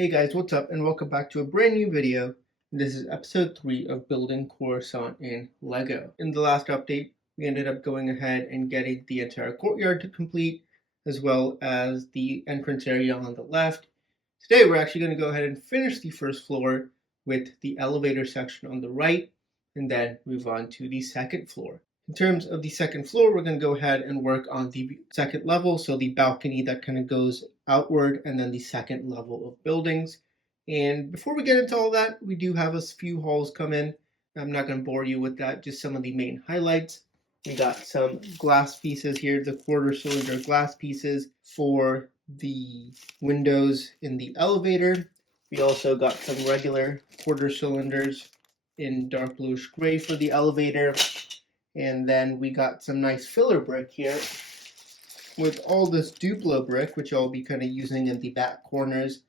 Hey guys, what's up and welcome back to a brand new video. This is episode 3 of building Coruscant in Lego. In the last update, we ended up going ahead and getting the entire courtyard to complete, as well as the entrance area on the left. Today we're actually going to go ahead and finish the first floor with the elevator section on the right, and then move on to the second floor. In terms of the second floor, we're going to go ahead and work on the second level, so the balcony that kind of goes outward, and then the second level of buildings. And before we get into all that, we do have a few halls come in. I'm not going to bore you with that, just some of the main highlights. We got some glass pieces here, the quarter cylinder glass pieces for the windows in the elevator. We also got some regular quarter cylinders in dark bluish gray for the elevator. And then we got some nice filler brick here with all this Duplo brick, which I'll be kind of using in the back corners.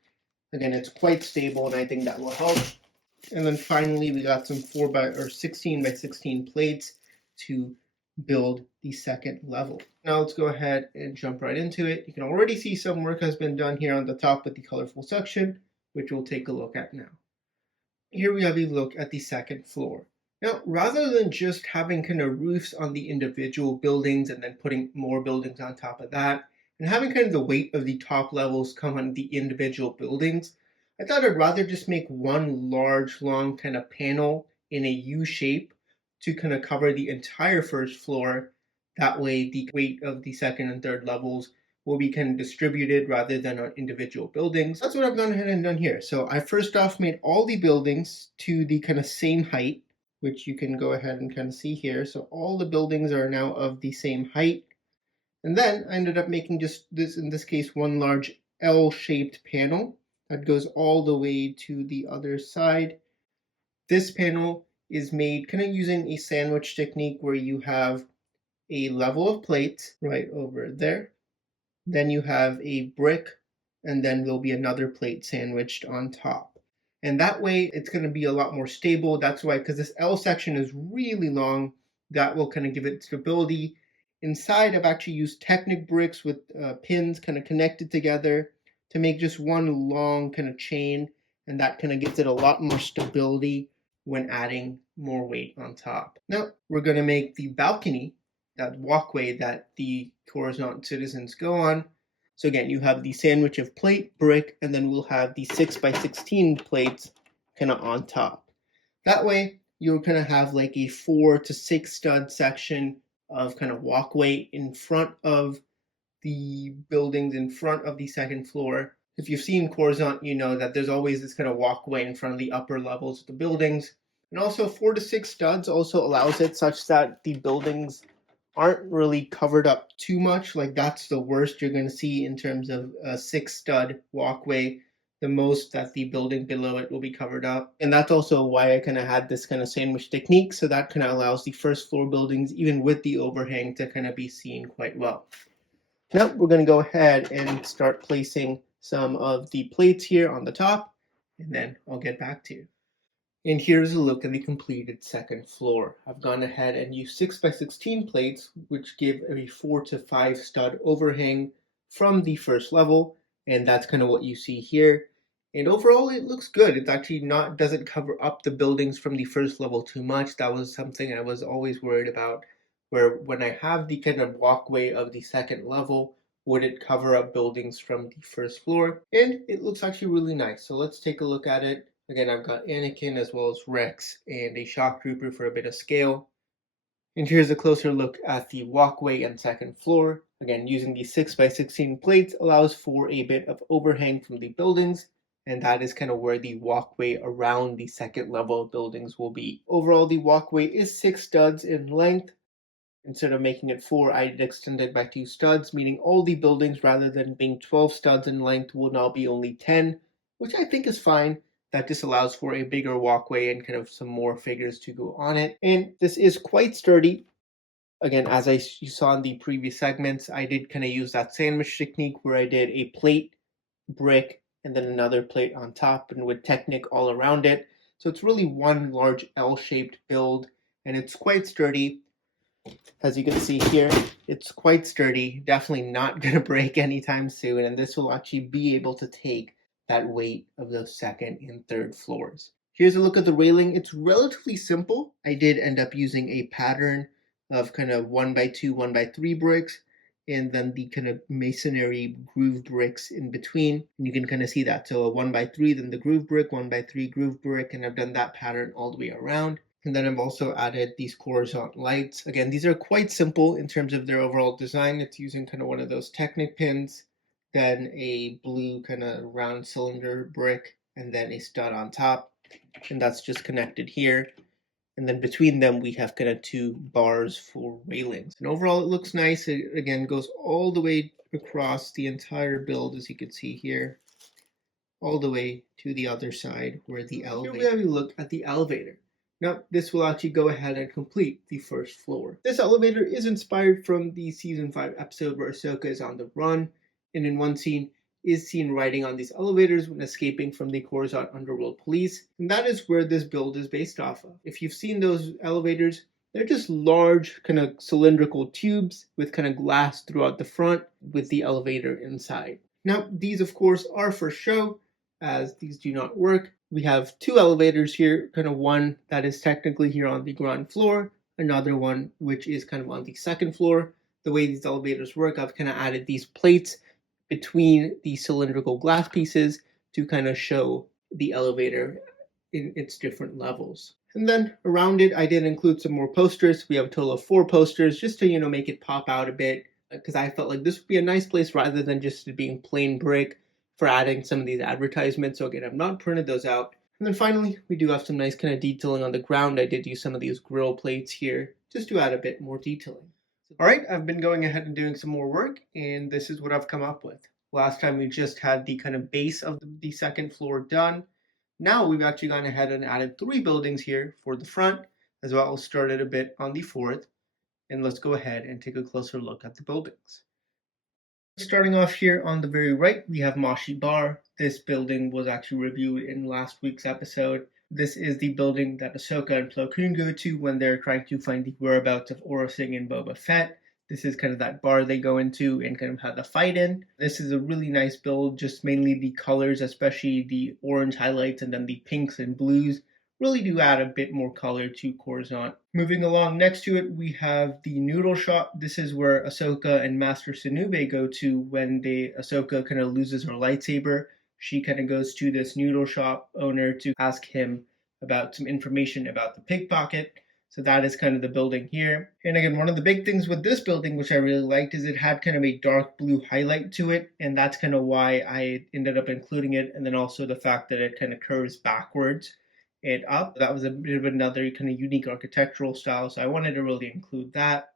Again, it's quite stable, and I think that will help. And then finally, we got some 16 by 16 plates to build the second level. Now let's go ahead and jump right into it. You can already see some work has been done here on the top with the colorful section, which we'll take a look at now. Here we have a look at the second floor. Now, rather than just having kind of roofs on the individual buildings and then putting more buildings on top of that, and having kind of the weight of the top levels come on the individual buildings, I thought I'd rather just make one large, long kind of panel in a U shape to kind of cover the entire first floor. That way, the weight of the second and third levels will be kind of distributed rather than on individual buildings. That's what I've gone ahead and done here. So I first off made all the buildings to the kind of same height, which you can go ahead and kind of see here. So all the buildings are now of the same height. And then I ended up making just this, in this case, one large L-shaped panel that goes all the way to the other side. This panel is made kind of using a sandwich technique where you have a level of plates right over there. Then you have a brick, and then there'll be another plate sandwiched on top. And that way it's going to be a lot more stable. That's why, because this L section is really long, that will kind of give it stability. Inside, I've actually used Technic bricks with pins kind of connected together to make just one long kind of chain. And that kind of gives it a lot more stability when adding more weight on top. Now, we're going to make the balcony, that walkway that the Coruscant citizens go on. So again, you have the sandwich of plate, brick, and then we'll have the 6 by 16 plates kind of on top. That way, you're going to have like a 4 to 6 stud section of kind of walkway in front of the buildings, in front of the second floor. If you've seen Coruscant, you know that there's always this kind of walkway in front of the upper levels of the buildings. And also 4 to 6 studs also allows it such that the buildings aren't really covered up too much. Like that's the worst you're going to see in terms of a 6 stud walkway. The most that the building below it will be covered up. And that's also why I kind of had this kind of sandwich technique. So that kind of allows the first floor buildings, even with the overhang, to kind of be seen quite well. Now we're going to go ahead and start placing some of the plates here on the top, and then I'll get back to you. And here's a look at the completed second floor. I've gone ahead and used 6 by 16 plates, which give a 4 to 5 stud overhang from the first level, and that's kind of what you see here. And overall, it looks good. It's actually doesn't cover up the buildings from the first level too much. That was something I was always worried about, where when I have the kind of walkway of the second level, would it cover up buildings from the first floor? And it looks actually really nice. So let's take a look at it. Again, I've got Anakin as well as Rex and a shock trooper for a bit of scale. And here's a closer look at the walkway and second floor. Again, using the 6 by 16 plates allows for a bit of overhang from the buildings, and that is kind of where the walkway around the second level of buildings will be. Overall, the walkway is 6 studs in length. Instead of making it 4, I extended by 2 studs, meaning all the buildings, rather than being 12 studs in length, will now be only 10, which I think is fine. That just allows for a bigger walkway and kind of some more figures to go on it. And this is quite sturdy. Again, as you saw in the previous segments, I did kind of use that sandwich technique where I did a plate, brick, and then another plate on top, and with Technic all around it. So it's really one large L-shaped build, and it's quite sturdy. As you can see here, it's quite sturdy, definitely not going to break anytime soon, and this will actually be able to take that weight of those second and third floors. Here's a look at the railing. It's relatively simple. I did end up using a pattern of kind of 1x2, 1x3 bricks, and then the kind of masonry groove bricks in between. And you can kind of see that. So a 1x3, then the groove brick, 1x3 groove brick, and I've done that pattern all the way around. And then I've also added these Coruscant lights. Again, these are quite simple in terms of their overall design. It's using kind of one of those Technic pins, then a blue kind of round cylinder brick, and then a stud on top. And that's just connected here. And then between them, we have kind of two bars for railings. And overall, it looks nice. It, again, goes all the way across the entire build, as you can see here, all the way to the other side where the elevator. Here we have a look at the elevator. Now, this will actually go ahead and complete the first floor. This elevator is inspired from the season 5 episode where Ahsoka is on the run, and in one scene is seen riding on these elevators when escaping from the Coruscant underworld police, and that is where this build is based off of. If you've seen those elevators, they're just large kind of cylindrical tubes with kind of glass throughout the front with the elevator inside. Now, these of course are for show, as these do not work. We have two elevators here, kind of one that is technically here on the ground floor, another one which is kind of on the second floor. The way these elevators work, I've kind of added these plates between the cylindrical glass pieces to kind of show the elevator in its different levels. And then around it, I did include some more posters. We have a total of 4 posters just to, make it pop out a bit, because I felt like this would be a nice place rather than just it being plain brick for adding some of these advertisements. So again, I've not printed those out. And then finally, we do have some nice kind of detailing on the ground. I did use some of these grill plates here just to add a bit more detailing. All right, I've been going ahead and doing some more work, and this is what I've come up with. Last time we just had the kind of base of the second floor done. Now we've actually gone ahead and added 3 buildings here for the front, as well as started a bit on the 4th. And let's go ahead and take a closer look at the buildings. Starting off here on the very right, we have Moshi Bar. This building was actually reviewed in last week's episode. This is the building that Ahsoka and Plo Koon go to when they're trying to find the whereabouts of Aurra Sing and Boba Fett. This is kind of that bar they go into and kind of have the fight in. This is a really nice build, just mainly the colors, especially the orange highlights and then the pinks and blues, really do add a bit more color to Coruscant. Moving along next to it, we have the noodle shop. This is where Ahsoka and Master Sinube go to when Ahsoka kind of loses her lightsaber. She kind of goes to this noodle shop owner to ask him about some information about the pickpocket. So that is kind of the building here. And again, one of the big things with this building, which I really liked, is it had kind of a dark blue highlight to it. And that's kind of why I ended up including it. And then also the fact that it kind of curves backwards and up. That was a bit of another kind of unique architectural style. So I wanted to really include that.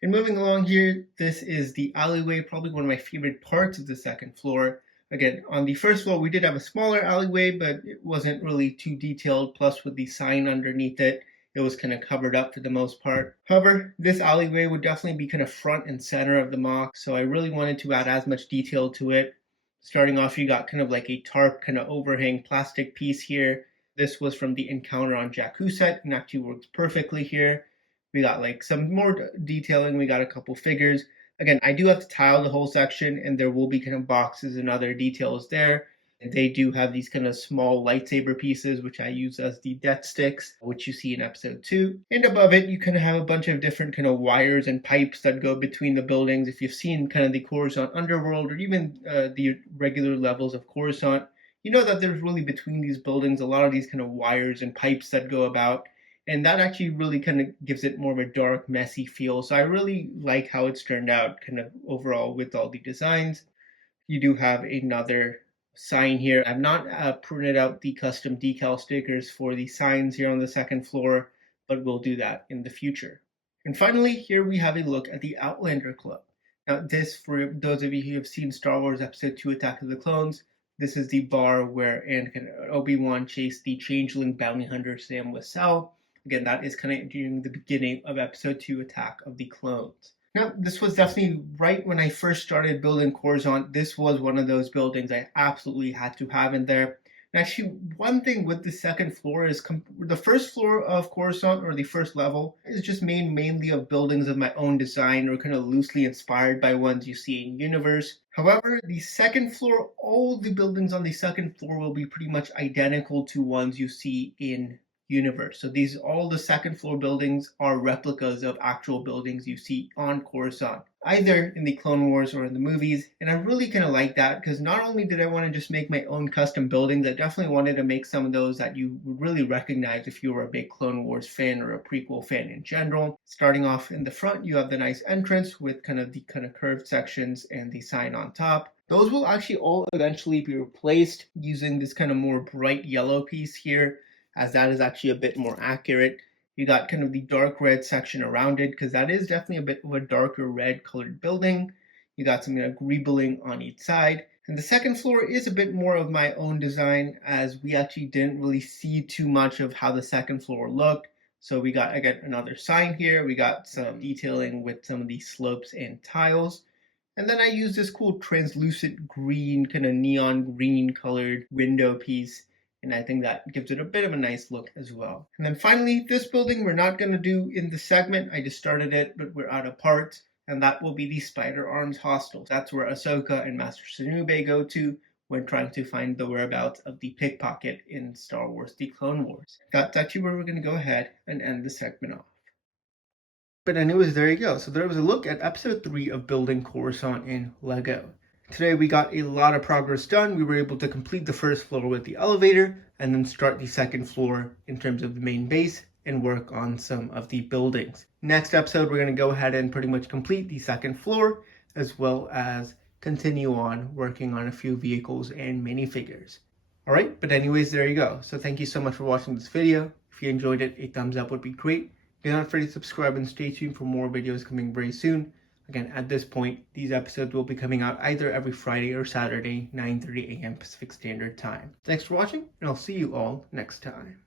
And moving along here, this is the alleyway, probably one of my favorite parts of the second floor. Again, on the first floor, we did have a smaller alleyway, but it wasn't really too detailed. Plus, with the sign underneath it, it was kind of covered up for the most part. However, this alleyway would definitely be kind of front and center of the MOC, so I really wanted to add as much detail to it. Starting off, you got kind of like a tarp kind of overhang plastic piece here. This was from the Encounter on Jakku set and actually works perfectly here. We got like some more detailing. We got a couple figures. Again, I do have to tile the whole section, and there will be kind of boxes and other details there. And they do have these kind of small lightsaber pieces, which I use as the death sticks, which you see in episode 2. And above it, you kind of have a bunch of different kind of wires and pipes that go between the buildings. If you've seen kind of the Coruscant underworld or even the regular levels of Coruscant, you know that there's really between these buildings a lot of these kind of wires and pipes that go about. And that actually really kind of gives it more of a dark, messy feel. So I really like how it's turned out kind of overall with all the designs. You do have another sign here. I've not printed out the custom decal stickers for the signs here on the second floor, but we'll do that in the future. And finally, here we have a look at the Outlander Club. Now this, for those of you who have seen Star Wars Episode 2 Attack of the Clones, this is the bar where Anakin and Obi-Wan chase the changeling bounty hunter Sam Wessel. Again, that is kind of during the beginning of Episode 2 Attack of the Clones. Now, this was definitely right when I first started building Coruscant. This was one of those buildings I absolutely had to have in there. And actually, one thing with the second floor is the first floor of Coruscant, or the first level, is just made mainly of buildings of my own design or kind of loosely inspired by ones you see in universe. However, the second floor, all the buildings on the second floor will be pretty much identical to ones you see in universe. So all the second floor buildings are replicas of actual buildings you see on Coruscant, either in the Clone Wars or in the movies. And I really kind of like that, because not only did I want to just make my own custom buildings, I definitely wanted to make some of those that you would really recognize if you were a big Clone Wars fan or a prequel fan in general. Starting off in the front, you have the nice entrance with kind of the curved sections and the sign on top. Those will actually all eventually be replaced using this kind of more bright yellow piece here, as that is actually a bit more accurate. You got kind of the dark red section around it, because that is definitely a bit of a darker red colored building. You got some greebling on each side. And the second floor is a bit more of my own design, as we actually didn't really see too much of how the second floor looked. So we got, again, another sign here. We got some detailing with some of the slopes and tiles. And then I used this cool translucent green, kind of neon green colored window piece. And I think that gives it a bit of a nice look as well. And then finally, this building we're not going to do in the segment. I just started it, but we're out of parts. And that will be the Spider Arms Hostel. That's where Ahsoka and Master Sinube go to when trying to find the whereabouts of the pickpocket in Star Wars: The Clone Wars. That's actually where we're going to go ahead and end the segment off. But anyways, there you go. So there was a look at episode 3 of Building Coruscant in LEGO. Today we got a lot of progress done. We were able to complete the first floor with the elevator and then start the second floor in terms of the main base and work on some of the buildings. Next episode, we're going to go ahead and pretty much complete the second floor, as well as continue on working on a few vehicles and minifigures. Alright, but anyways, there you go. So thank you so much for watching this video. If you enjoyed it, a thumbs up would be great. Do not forget to subscribe and stay tuned for more videos coming very soon. Again, at this point, these episodes will be coming out either every Friday or Saturday, 9:30 a.m. Pacific Standard Time. Thanks for watching, and I'll see you all next time.